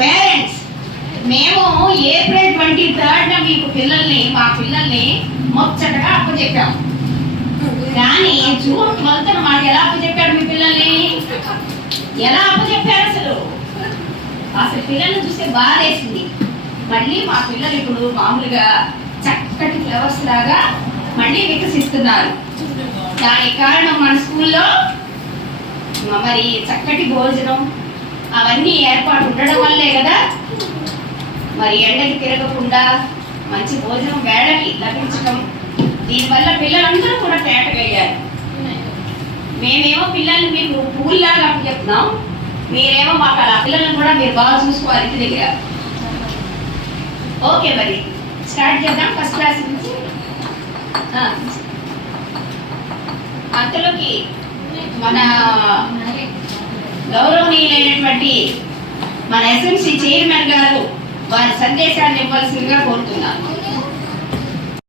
Parents, మేము April 23న మీకు మా పిల్లల్ని ముచ్చటగా అప్పచెప్పాము. కానీ జూన్ 12న మాకు ఎలా అప్పచెప్పారు? మీ పిల్లల్ని ఎలా అప్పచెప్పారు? అసలు పిల్లల్ని చూస్తే బాధేసింది. మళ్ళీ మా పిల్లలు ఇప్పుడు మామూలుగా చక్కటి ఫ్లవర్స్ లాగా మళ్ళీ వికసిస్తున్నారు. దానికి కారణం మన స్కూల్లో మరి చక్కటి భోజనం అవన్నీ ఏర్పాటు ఉండడం వల్లే కదా. మరి ఎండకి తిరగకుండా మంచి భోజనం వేళకి లభించడం, దీనివల్ల పిల్లలందరూ కూడా తేటగయ్యారు. మేమేమో పిల్లల్ని మీకు పువ్వుల్లాగా చెప్తున్నాం, మీరేమో మాకు అలా పిల్లలను కూడా మీరు బాగా చూసుకోవాలి ఇంటి దగ్గర. ఓకే, మరి స్టార్ట్ చేద్దాం ఫస్ట్ క్లాస్ నుంచి. అంతలోకి మన గౌరవనీయులైనటువంటి మన ఎస్ఎంసి చైర్మన్ గారు వారి సందేశాన్ని ఇవ్వాల్సిందిగా కోరుతున్నాను.